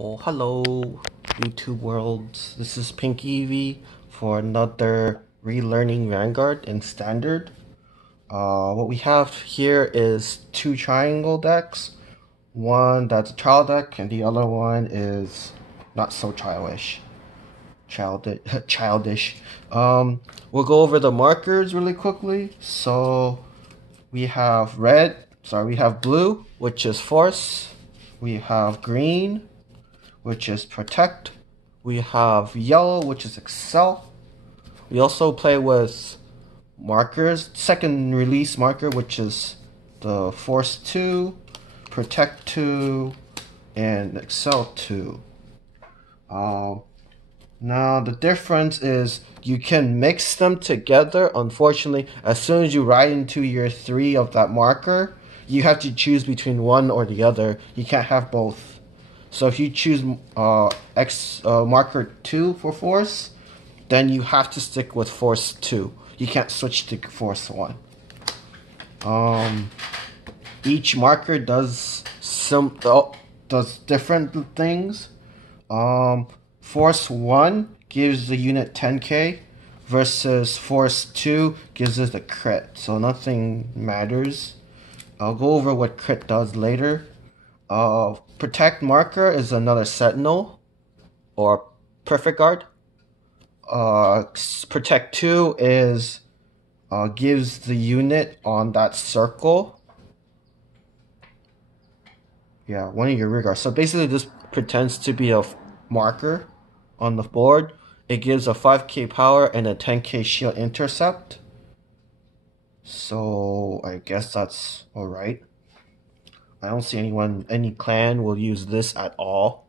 Oh, hello, YouTube world. This is Pink Eevee for another relearning Vanguard in Standard. What we have here is two triangle decks. One that's a child deck, and the other one is not so childish. Childish. We'll go over the markers really quickly. So we have we have blue, which is force. We have green, which is protect. We have yellow, which is excel. We also play with markers, second release marker, which is the force 2, protect 2, and excel 2. Now the difference is you can mix them together. Unfortunately, as soon as you ride into your 3 of that marker, you have to choose between one or the other. You can't have both. So if you choose marker 2 for force, then you have to stick with force 2. You can't switch to force 1. Each marker does different things. Force 1 gives the unit 10k versus force 2 gives us a crit, so nothing matters. I'll go over what crit does later. Protect marker is another sentinel or perfect guard. Protect 2 is gives the unit on that circle, one of your rear guards. So basically this pretends to be a marker on the board. It gives a 5k power and a 10k shield intercept. So I guess that's alright. I don't see any clan will use this at all.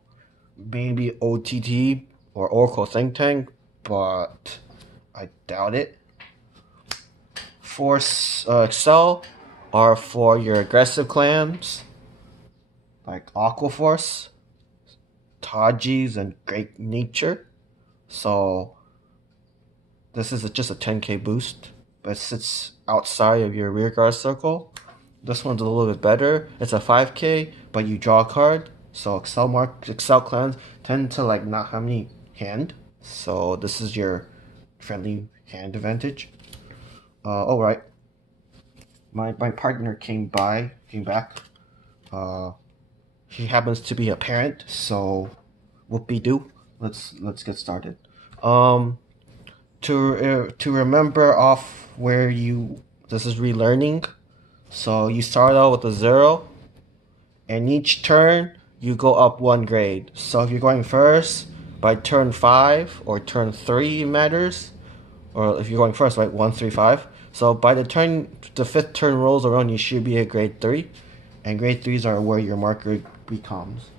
Maybe OTT or Oracle Think Tank, but I doubt it. Force Excel are for your aggressive clans, like Aqua Force, Tajis, and Great Nature. So this is just a 10k boost, but it sits outside of your rearguard circle. This one's a little bit better. It's a 5k, but you draw a card. So Excel clans tend to not have any hand. So this is your friendly hand advantage. Alright. My partner came back. He happens to be a parent, so whoopee-doo. Let's get started. To remember off where this is relearning. So you start out with a 0, and each turn you go up 1 grade. So if you're going first, by turn 5 or turn 3 matters, or if you're going first, right, 1, 3, 5. So by the 5th turn rolls around, you should be at grade 3, and grade 3s are where your marker becomes.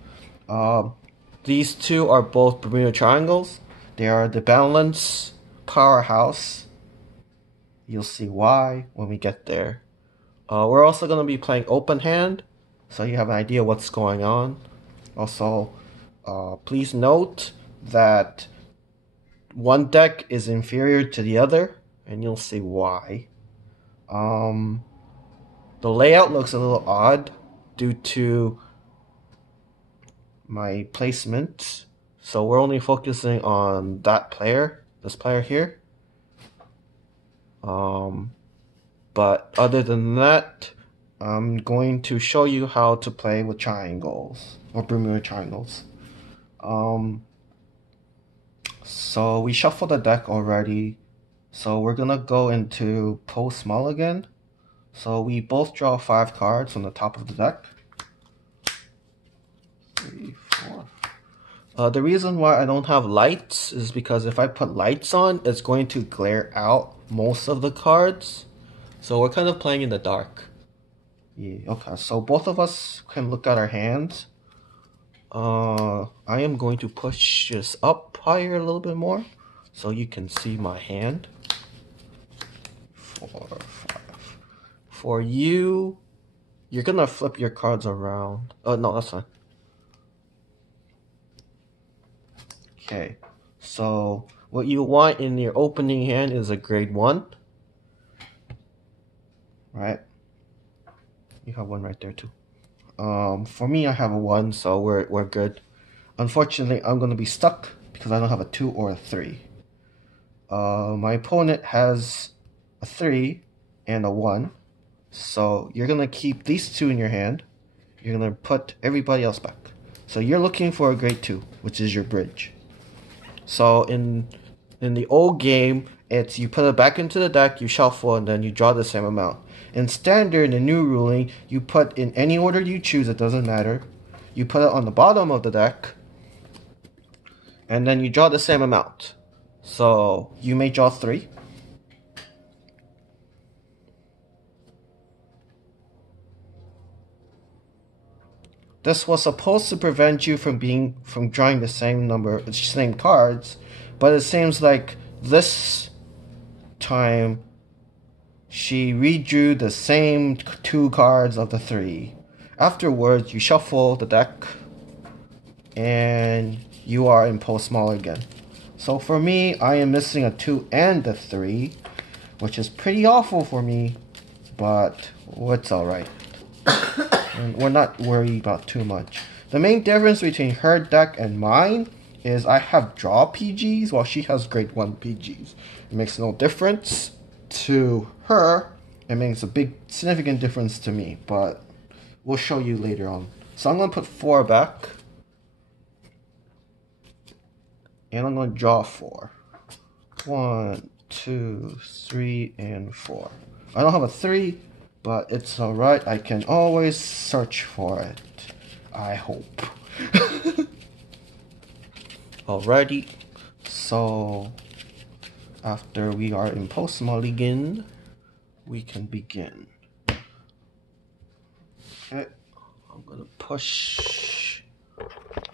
These two are both Bermuda triangles. They are the balance powerhouse. You'll see why when we get there. We're also going to be playing open hand, so you have an idea what's going on. Also, please note that one deck is inferior to the other, and you'll see why. The layout looks a little odd due to my placement, so we're only focusing on this player here. But other than that, I'm going to show you how to play with triangles, or Bermuda triangles. So we shuffled the deck already, so we're gonna go into post mulligan. So we both draw 5 cards from the top of the deck. 3, 4. The reason why I don't have lights is because if I put lights on, it's going to glare out most of the cards. So we're kind of playing in the dark. Yeah, okay, so both of us can look at our hands. I am going to push this up higher a little bit more so you can see my hand. 4, 5. For you, you're gonna flip your cards around. Oh, no, that's fine. Okay, so what you want in your opening hand is a grade 1. Right? You have 1 right there too. For me, I have a 1, so we're good. Unfortunately, I'm going to be stuck because I don't have a 2 or a 3. My opponent has a 3 and a 1. So you're going to keep these 2 in your hand. You're going to put everybody else back. So you're looking for a grade 2, which is your bridge. So in the old game, it's you put it back into the deck, you shuffle, and then you draw the same amount. In standard, the new ruling, you put in any order you choose, it doesn't matter. You put it on the bottom of the deck, and then you draw the same amount. So you may draw 3. This was supposed to prevent you from drawing the same cards, but it seems like this time she redrew the same 2 cards of the 3. Afterwards, you shuffle the deck, and you are in post small again. So for me, I am missing a 2 and a 3, which is pretty awful for me, but it's alright. And we're not worried about too much. The main difference between her deck and mine is I have draw PGs while she has grade 1 PGs. It makes no difference to her. It makes a big significant difference to me, but we'll show you later on. So I'm going to put 4 back. And I'm going to draw 4. 1, 2, 3, and 4. I don't have a 3, but it's alright. I can always search for it. I hope. Alrighty. So, after we are in post mulligan, we can begin. Okay. I'm going to push.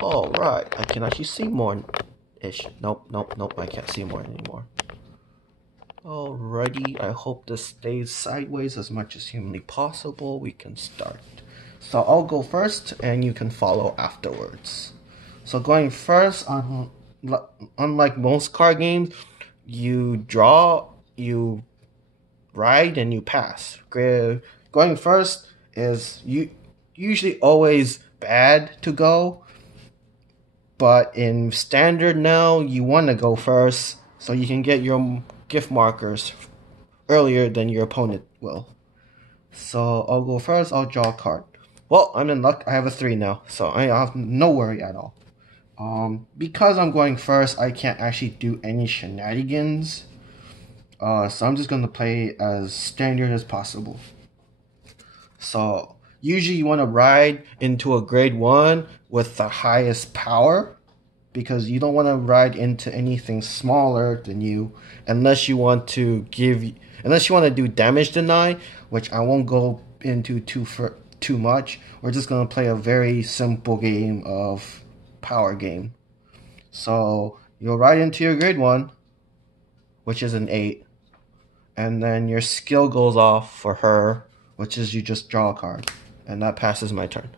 Alright. I can actually see more. Nope, I can't see more anymore. Alrighty, I hope this stays sideways as much as humanly possible. We can start. So I'll go first and you can follow afterwards. So going first, unlike most card games, you draw, you ride, and you pass. Going first is usually always bad to go. But in standard now, you want to go first so you can get your gift markers earlier than your opponent will. So I'll go first, I'll draw a card. Well, I'm in luck, I have a 3 now, so I have no worry at all. Because I'm going first, I can't actually do any shenanigans. So I'm just going to play as standard as possible. So usually you want to ride into a grade 1 with the highest power, because you don't want to ride into anything smaller than you unless you want to do damage deny, which I won't go into too much. We're just going to play a very simple game of power game. So you'll ride into your grade 1, which is an 8, and then your skill goes off for her, which is you just draw a card, and that passes my turn.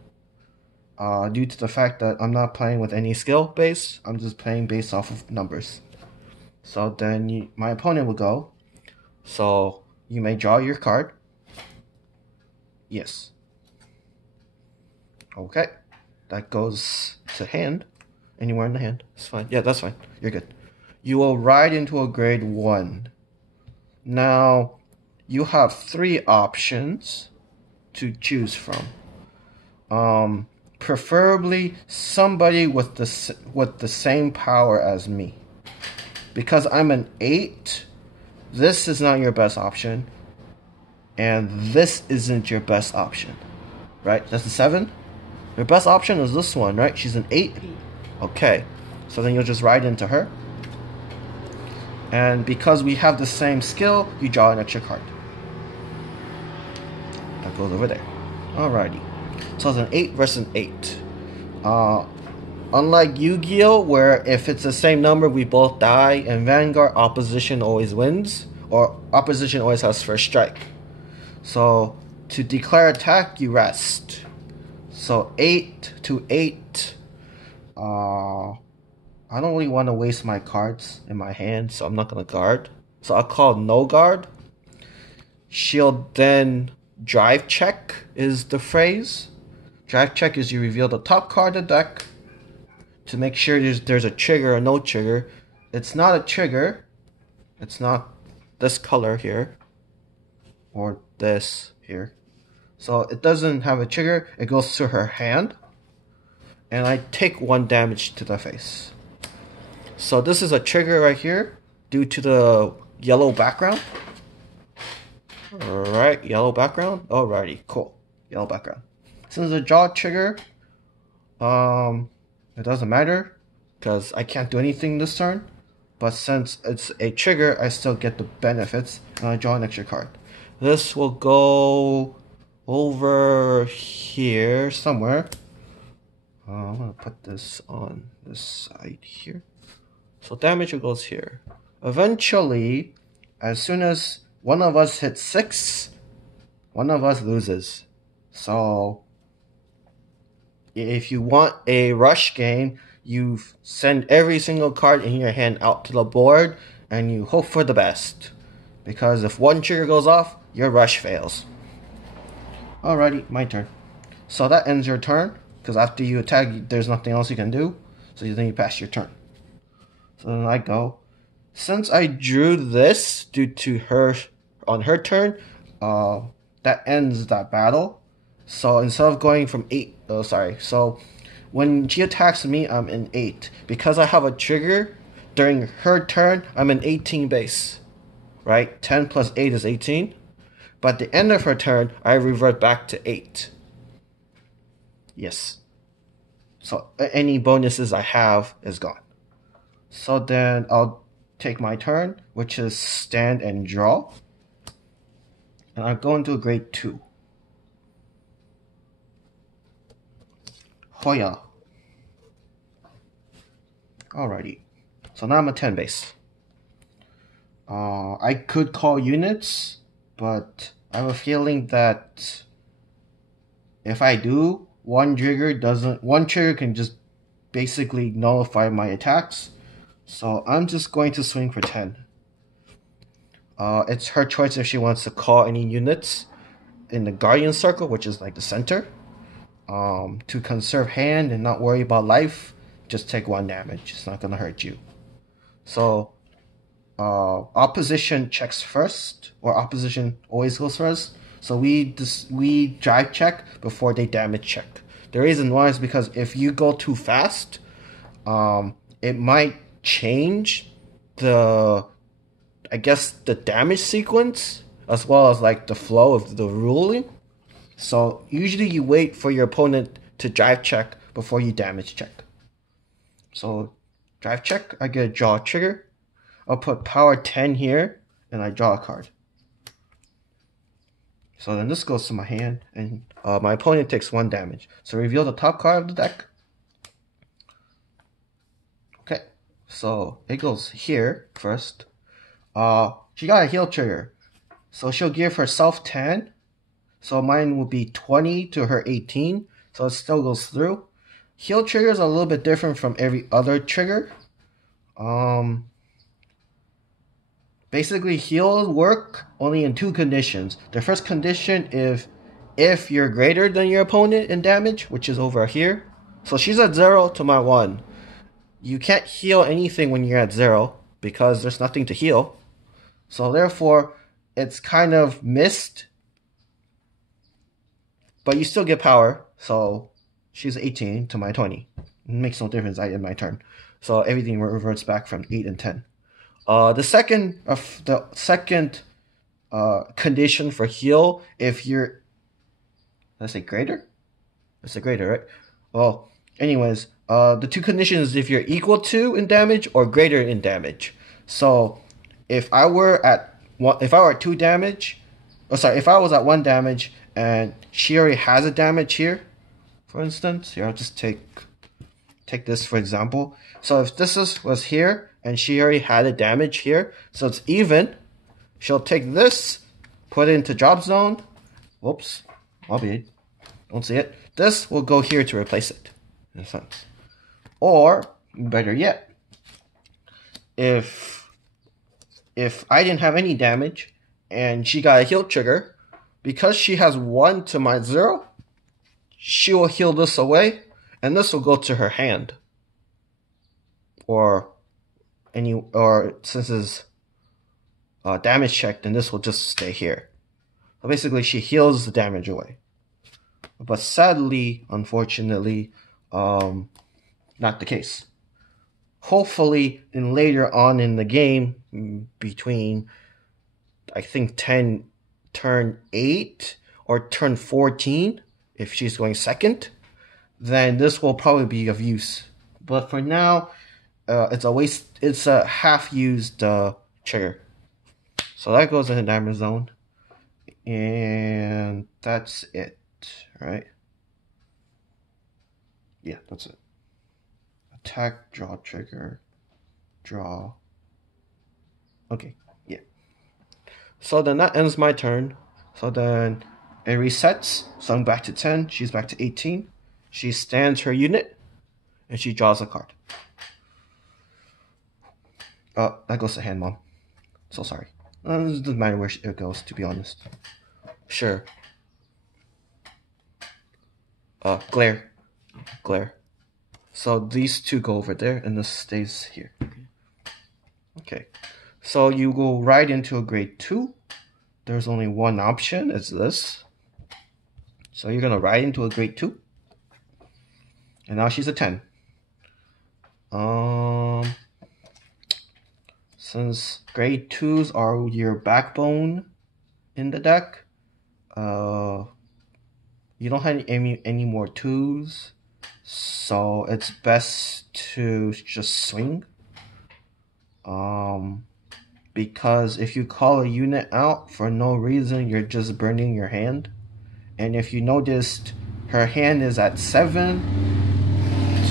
Due to the fact that I'm not playing with any skill base, I'm just playing based off of numbers. So then my opponent will go. So you may draw your card. Yes. Okay. That goes to hand. Anywhere in the hand. It's fine. Yeah, that's fine. You're good. You will ride into a grade 1. Now, you have 3 options to choose from. Preferably somebody with the same power as me. Because I'm an 8, this is not your best option, and this isn't your best option, right? That's a 7. Your best option is this one, right? She's an 8. Okay, so then you'll just ride into her, and because we have the same skill, you draw an extra card. That goes over there. Alrighty. So it's an 8 versus an 8. Unlike Yu-Gi-Oh, where if it's the same number, we both die, and Vanguard, opposition always wins, or opposition always has first strike. So to declare attack, you rest. So 8 to 8. I don't really want to waste my cards in my hand, so I'm not going to guard. So I'll call no guard. She'll then drive check is the phrase. Drive check is you reveal the top card of the deck to make sure there's a trigger or no trigger. It's not a trigger. It's not this color here or this here. So it doesn't have a trigger. It goes to her hand. And I take 1 damage to the face. So this is a trigger right here due to the yellow background. Alright, yellow background. Alrighty, cool. Yellow background. Since it's a jaw trigger, it doesn't matter because I can't do anything this turn. But since it's a trigger, I still get the benefits and I draw an extra card. This will go over here somewhere. I'm gonna put this on this side here. So damage goes here. Eventually, as soon as one of us hits 6, one of us loses. So if you want a rush game, you send every single card in your hand out to the board and you hope for the best. Because if one trigger goes off, your rush fails. Alrighty, my turn. So that ends your turn. Because after you attack, there's nothing else you can do. So then you pass your turn. So then I go. Since I drew this due to her on her turn, that ends that battle. So instead of going from 8, so when she attacks me, I'm in 8. Because I have a trigger, during her turn, I'm in 18 base. Right? 10 plus 8 is 18. But at the end of her turn, I revert back to 8. Yes. So any bonuses I have is gone. So then I'll take my turn, which is stand and draw. And I'll go into a grade 2. Hoya. Alrighty. So now I'm a 10 base. I could call units, but I have a feeling that if I do, one trigger can just basically nullify my attacks. So I'm just going to swing for 10. It's her choice if she wants to call any units in the Guardian Circle, which is like the center. To conserve hand and not worry about life, just take 1 damage. It's not going to hurt you. So opposition checks first, or opposition always goes first. So we drive check before they damage check. The reason why is because if you go too fast, it might change the damage sequence as well as like the flow of the ruling. So usually you wait for your opponent to drive check before you damage check. So drive check, I get a draw trigger. I'll put power 10 here and I draw a card. So then this goes to my hand, and my opponent takes 1 damage. So reveal the top card of the deck. Okay, so it goes here first. She got a heal trigger. So she'll give herself 10. So mine will be 20 to her 18. So it still goes through. Heal triggers are a little bit different from every other trigger. Basically, heals work only in 2 conditions. The first condition is if you're greater than your opponent in damage, which is over here. So she's at 0 to my 1. You can't heal anything when you're at 0 because there's nothing to heal. So therefore, it's kind of missed. But you still get power. So she's 18 to my 20. It makes no difference. I end my turn. So everything reverts back from 8 and 10. The second condition for heal, if you're, let's say greater? Let's say greater, right? Well, anyways, the 2 conditions is if you're equal to in damage or greater in damage. So if I were at 2 damage, if I was at 1 damage and she already has a damage here, for instance, here I'll just take this for example. So if this was here and she already had a damage here, so it's even, she'll take this, put it into drop zone. Whoops, don't see it. This will go here to replace it, in a sense. Or better yet, if I didn't have any damage and she got a heal trigger, because she has 1 to my 0, she will heal this away and this will go to her hand. or since it's damage check, then this will just stay here. So basically, she heals the damage away. But sadly, unfortunately, not the case. Hopefully, in later on in the game, between I think turn 8 or turn 14, if she's going second, then this will probably be of use. But for now, it's a waste. It's a half-used trigger. So that goes in the damage zone, and that's it, right? Yeah, that's it. Attack, draw, trigger, draw. Okay, yeah. So then that ends my turn. So then it resets. So I'm back to 10. She's back to 18. She stands her unit, and she draws a card. That goes to hand, Mom. So sorry. It doesn't matter where it goes, to be honest. Sure. Glare. So these two go over there, and this stays here. Okay. So you go right into a grade 2. There's only one option, it's this. So you're gonna ride into a grade 2. And now she's a 10. Since grade 2s are your backbone in the deck, you don't have any more 2s, so it's best to just swing. Because if you call a unit out for no reason, you're just burning your hand. And if you noticed, her hand is at 7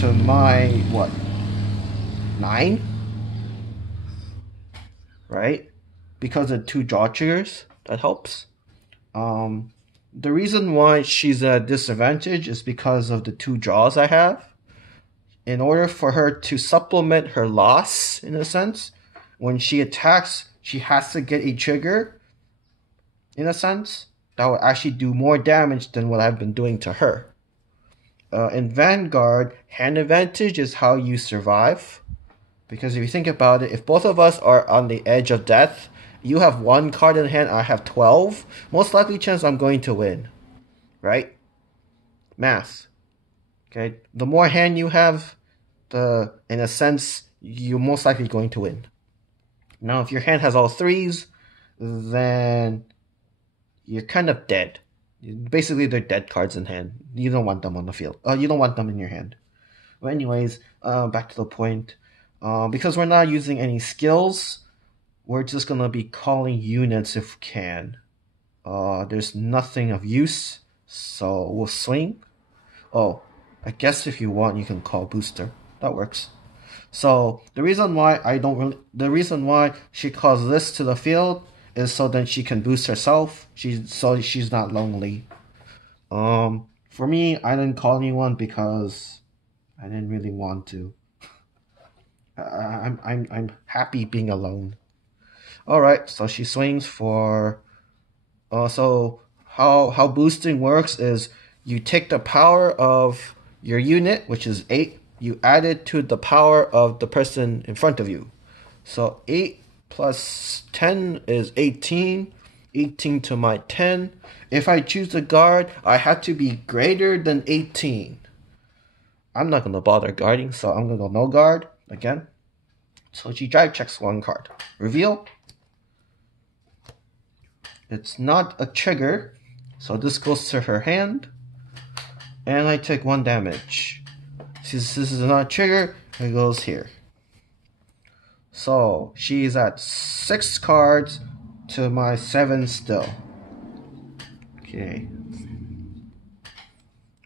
to my, 9? Right? Because of 2 draw triggers, that helps. The reason why she's at a disadvantage is because of the 2 draws I have. In order for her to supplement her loss, in a sense, when she attacks, she has to get a trigger, in a sense, that will actually do more damage than what I've been doing to her. In Vanguard, hand advantage is how you survive. Because if you think about it, if both of us are on the edge of death, you have 1 card in hand, I have 12, most likely chance I'm going to win. Right? Math. Okay? The more hand you have, in a sense, you're most likely going to win. Now, if your hand has all 3s, then you're kind of dead. Basically, they're dead cards in hand. You don't want them on the field. You don't want them in your hand. But anyways, back to the point. Because we're not using any skills, we're just going to be calling units if we can. There's nothing of use, so we'll swing. Oh, I guess if you want, you can call booster. That works. So the reason why she calls this to the field is so that she can boost herself. So she's not lonely. For me, I didn't call anyone because I didn't really want to. I'm happy being alone. All right, so she swings for. So how boosting works is you take the power of your unit, which is 8. You add it to the power of the person in front of you. So 8 plus 10 is 18. 18 to my 10. If I choose a guard, I have to be greater than 18. I'm not going to bother guarding, so I'm going to go no guard again. So she drive checks 1 card. Reveal. It's not a trigger, so this goes to her hand. And I take 1 damage. Since this is not a trigger, it goes here. So she's at 6 cards to my 7 still. Okay.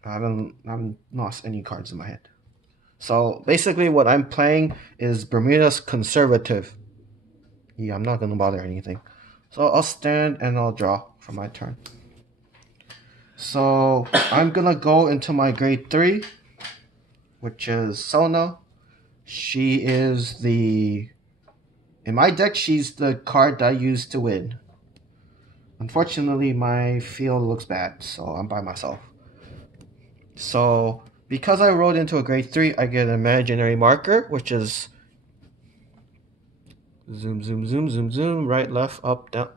I haven't lost any cards in my hand. So basically what I'm playing is Bermuda's Conservative. Yeah, I'm not going to bother anything. So I'll stand and I'll draw for my turn. So I'm going to go into my grade 3, which is Sona. She is the... In my deck, she's the card that I use to win. Unfortunately, my field looks bad, so I'm by myself. So, because I rolled into a grade 3, I get an imaginary marker, which is Zoom, zoom, zoom, zoom, zoom. Right, left, up, down.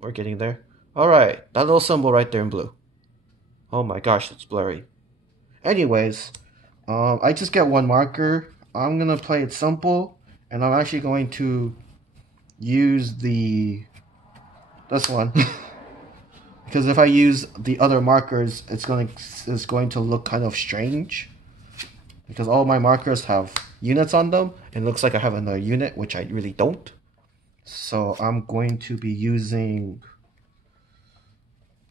We're getting there. Alright, that little symbol right there in blue. Oh my gosh, it's blurry. Anyways, I just get one marker. I'm gonna play it simple, and I'm actually going to use this one because if I use the other markers, it's going to look kind of strange because all my markers have units on them, and it looks like I have another unit, which I really don't. So I'm going to be using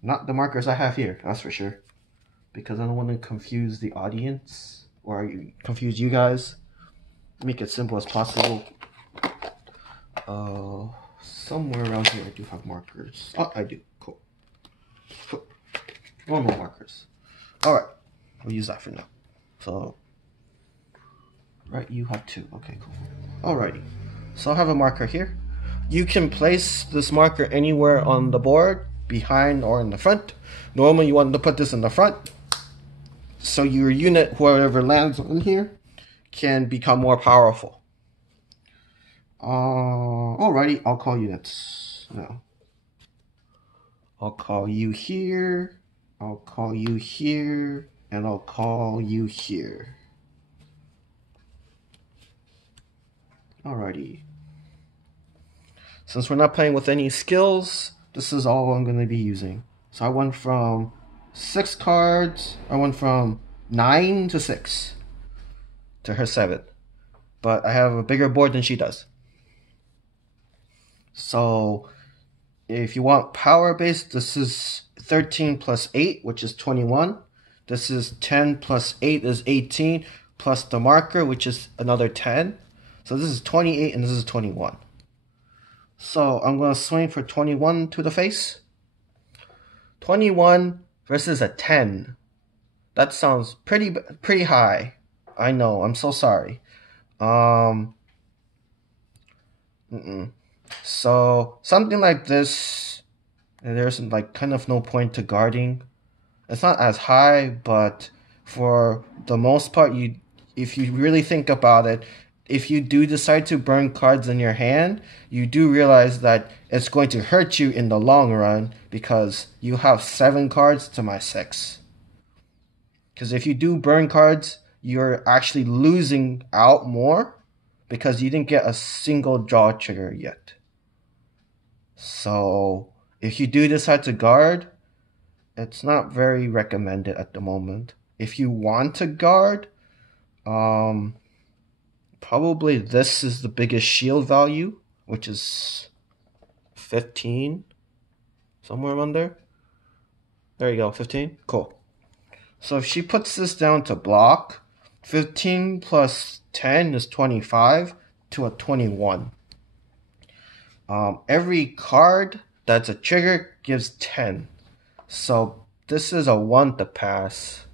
not the markers I have here, that's for sure, because I don't want to confuse the audience or confuse you guys. Make it simple as possible. Somewhere around here I do have markers. Oh, I do. Cool. Normal markers. Alright, we'll use that for now. So, right, you have two. Okay, cool. Alrighty. So I have a marker here. You can place this marker anywhere on the board, behind or in the front. Normally you want to put this in the front, so your unit, whoever lands on here, can become more powerful. Alrighty, I'll call units now. I'll call you here, I'll call you here, and I'll call you here. Alrighty. Since we're not playing with any skills, this is all I'm going to be using. So I went from 6 cards, I went from 9 to 6 to her 7. But I have a bigger board than she does. So if you want power base, this is 13 plus 8, which is 21. This is 10 plus 8 is 18, plus the marker, which is another 10. So this is 28 and this is 21. So I'm going to swing for 21 to the face. 21 versus a 10. That sounds pretty high. I know, I'm so sorry. So something like this, there's like kind of no point to guarding. It's not as high, but for the most part, if you really think about it, if you do decide to burn cards in your hand, you do realize that it's going to hurt you in the long run because you have 7 cards to my 6. Because if you do burn cards, you're actually losing out more because you didn't get a single draw trigger yet. So if you do decide to guard, it's not very recommended at the moment. If you want to guard, probably this is the biggest shield value, which is 15, somewhere around there. There you go, 15. Cool. So if she puts this down to block, 15 plus 10 is 25 to a 21. Every card that's a trigger gives 10. So this is a 1 to pass.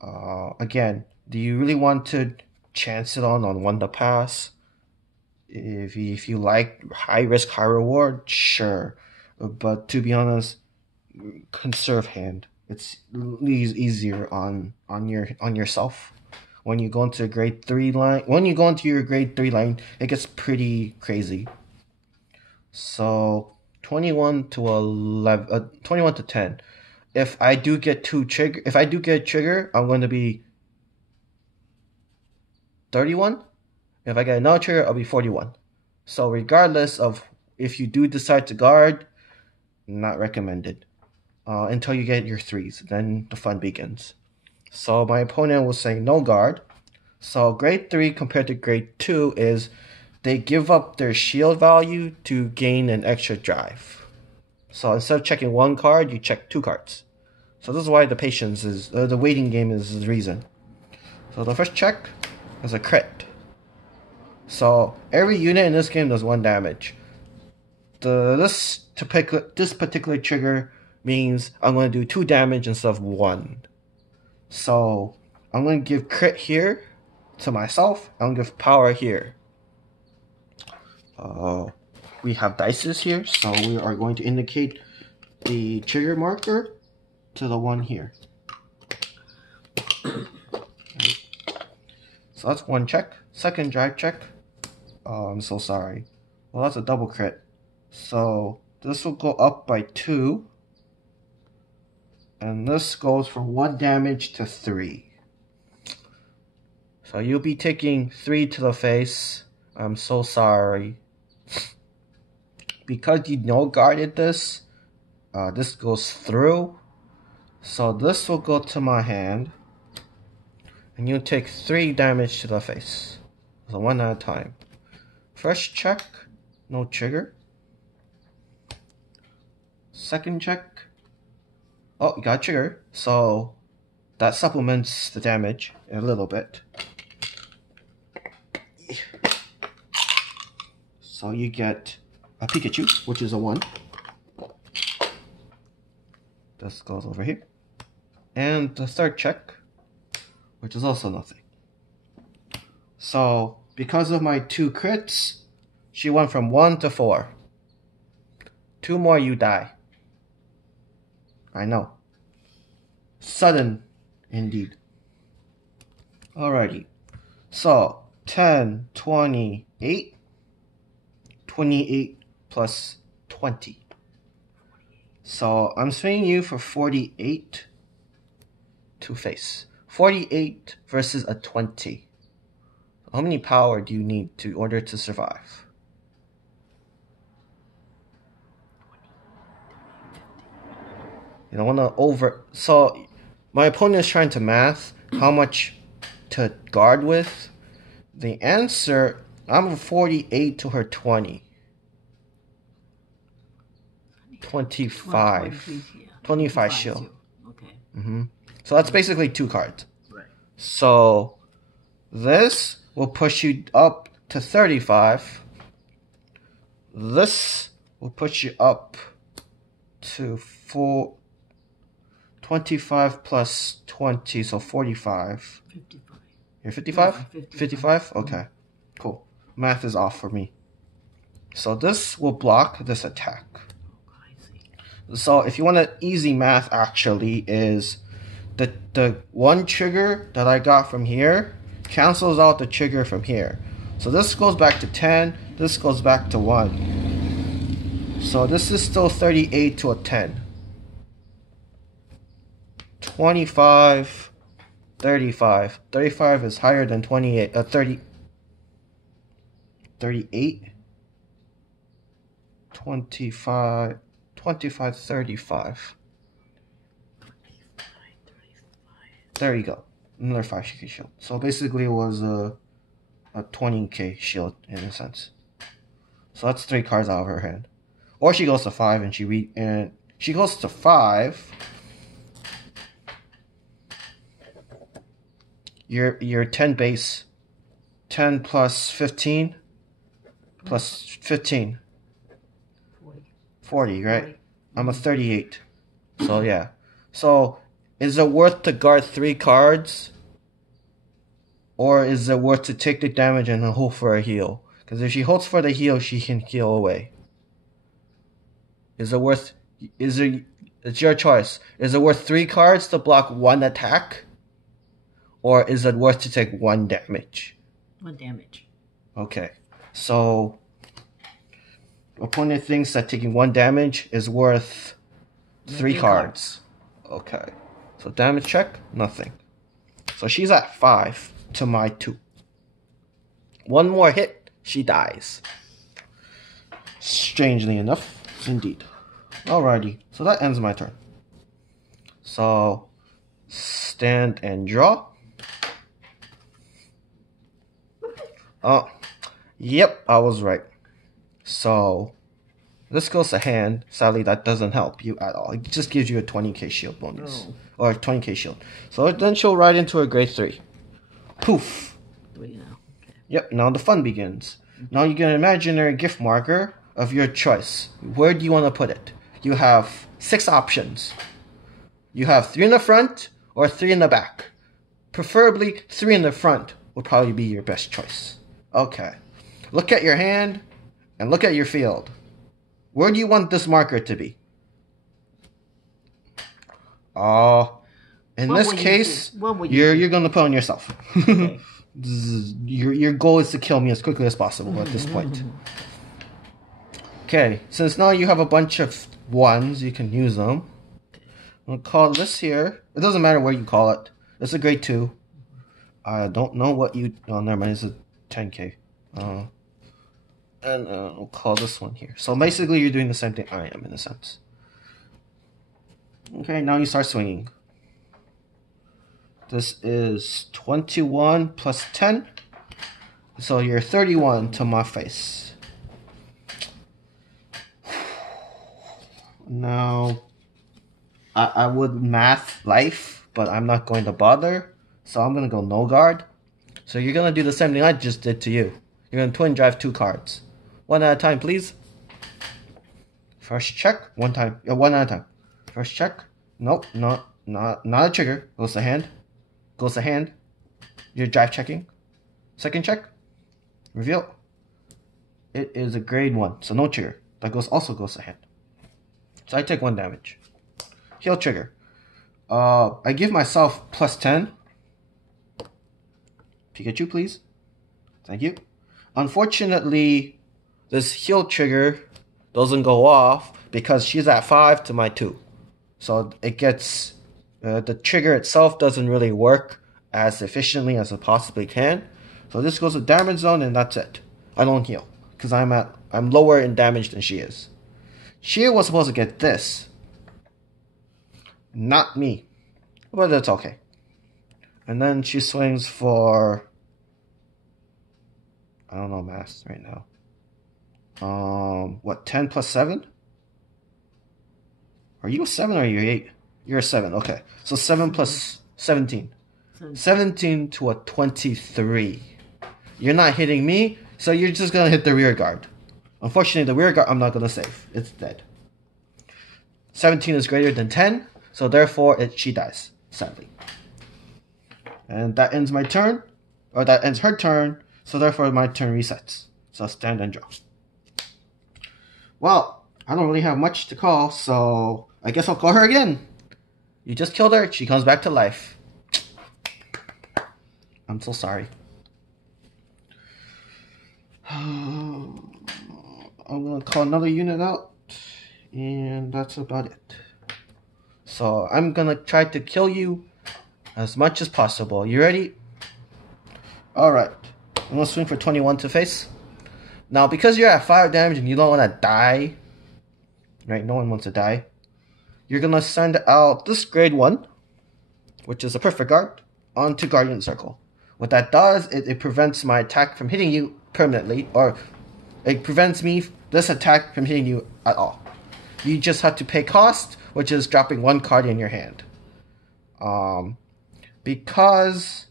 Again, do you really want to chance it on 1 to pass? If you like high risk, high reward, sure. But to be honest, conserve hand. It's easier on yourself. When you go into a grade 3 line, your grade 3 line, it gets pretty crazy. So 21 to 10. If I do get a trigger, I'm going to be 31. If I get another trigger, I'll be 41. So regardless of if you do decide to guard, not recommended. Until you get your 3s, then the fun begins. So my opponent was saying no guard. So grade 3 compared to grade 2 is they give up their shield value to gain an extra drive. So instead of checking 1 card, you check 2 cards. So this is why the patience is, the waiting game is the reason. So the first check is a crit. So every unit in this game does 1 damage. This particular trigger means I'm going to do 2 damage instead of 1. So I'm going to give crit here to myself. I'm going to give power here. We have dices here, so we are going to indicate the trigger marker to the one here. So that's 1 check. Second drive check. Oh, I'm so sorry. Well, that's a double crit. So this will go up by 2. And this goes from 1 damage to 3. So you'll be taking 3 to the face. I'm so sorry. Because you no guarded this, this goes through. So this will go to my hand. And you take 3 damage to the face. So 1 at a time. First check, no trigger. Second check. Oh, you got a trigger. So that supplements the damage a little bit. So you get a Pikachu, which is a 1. This goes over here. And the third check, which is also nothing. So, because of my 2 crits, she went from 1 to 4. 2 more, you die. I know. Sudden, indeed. Alrighty. So, 10, 28. 28 plus 20. So, I'm swinging you for 48 to face. 48 versus a 20. How many power do you need to order to survive? You don't want to over... So, my opponent is trying to math how much to guard with. The answer, I'm 48 to her 20. 25. 25 shield. Okay. So that's basically 2 cards. Right. So this will push you up to 35. This will push you up to 25 plus 20, so 45. 55. You're 55? Yeah, 55? 55? Okay. Cool. Math is off for me. So this will block this attack. So if you want an easy math, actually, is the one trigger that I got from here cancels out the trigger from here. So this goes back to 10, this goes back to 1. So this is still 38 to a 10. 25, 35. 35 is higher than 28, 30, 38, 25, 25, 35. There you go. Another 5k shield. So basically it was a 20k shield in a sense. So that's 3 cards out of her hand. Or she goes to 5 and she goes to 5. Your 10 base. 10 plus 15 plus 15. 40, right? 40. I'm a 38. So yeah. So is it worth to guard 3 cards? Or is it worth to take the damage and hold for a heal? Because if she holds for the heal, she can heal away. Is it worth... It's your choice. Is it worth 3 cards to block 1 attack? Or is it worth to take 1 damage? 1 damage. Okay. So... opponent thinks that taking 1 damage is worth 3 cards. Okay. So damage check, nothing. So she's at 5 to my 2. 1 more hit, she dies. Strangely enough, indeed. Alrighty, so that ends my turn. So, stand and draw. Oh, yep, I was right. So, this goes to hand. Sadly, that doesn't help you at all. It just gives you a 20k shield bonus. Oh. Or a 20k shield. So then she'll ride into a grade 3. Poof. Okay. Yep, now the fun begins. Now you get an imaginary gift marker of your choice. Where do you want to put it? You have 6 options. You have 3 in the front or 3 in the back. Preferably 3 in the front would probably be your best choice. Okay. Look at your hand and look at your field. Where do you want this marker to be? In this case, you're going to put on yourself. Okay. Your goal is to kill me as quickly as possible at this point. Okay, since now you have a bunch of ones, you can use them. We'll call this here. It doesn't matter where you call it. It's a grade 2. I don't know what you... Oh, never mind. It's a 10k. And we'll call this one here. So basically, you're doing the same thing I am, in a sense. Okay, now you start swinging. This is 21 plus 10. So you're 31 to my face. Now, I would math life, but I'm not going to bother. So I'm going to go no guard. So you're going to do the same thing I just did to you. You're going to twin drive 2 cards. One at a time, please. First check. One time. Yeah, one at a time. First check. Nope, not a trigger. Goes to hand. Goes to hand. You're drive checking. Second check. Reveal. It is a grade 1, so no trigger. That also goes to hand. So I take 1 damage. Heal trigger. I give myself plus 10. Pikachu, please. Thank you. Unfortunately, this heal trigger doesn't go off because she's at 5 to my 2. So it gets... the trigger itself doesn't really work as efficiently as it possibly can. So this goes to damage zone and that's it. I don't heal because I'm lower in damage than she is. She was supposed to get this, not me, but that's okay. And then she swings for, I don't know math right now. What, 10 plus 7? Are you a 7 or are you 8? You're a 7, okay. So 7 plus 17. 17 to a 23. You're not hitting me, so you're just going to hit the rear guard. Unfortunately, the rear guard I'm not going to save. It's dead. 17 is greater than 10, so therefore she dies, sadly. And that ends my turn, or that ends her turn, so therefore my turn resets. So stand and draw. Well, I don't really have much to call, so I guess I'll call her again. You just killed her, she comes back to life. I'm so sorry. I'm gonna call another unit out, and that's about it. So I'm gonna try to kill you as much as possible. You ready? Alright. I'm gonna swing for 21 to face. Now, because you're at 5 damage and you don't want to die, right? No one wants to die. You're gonna send out this grade 1, which is a perfect guard, onto Guardian Circle. What that does is it prevents my attack from hitting you permanently, or it prevents this attack from hitting you at all. You just have to pay cost, which is dropping 1 card in your hand. Because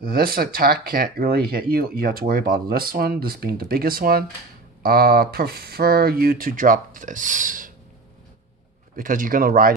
this attack can't really hit you, you have to worry about this one, this being the biggest one. Prefer you to drop this, because you're gonna ride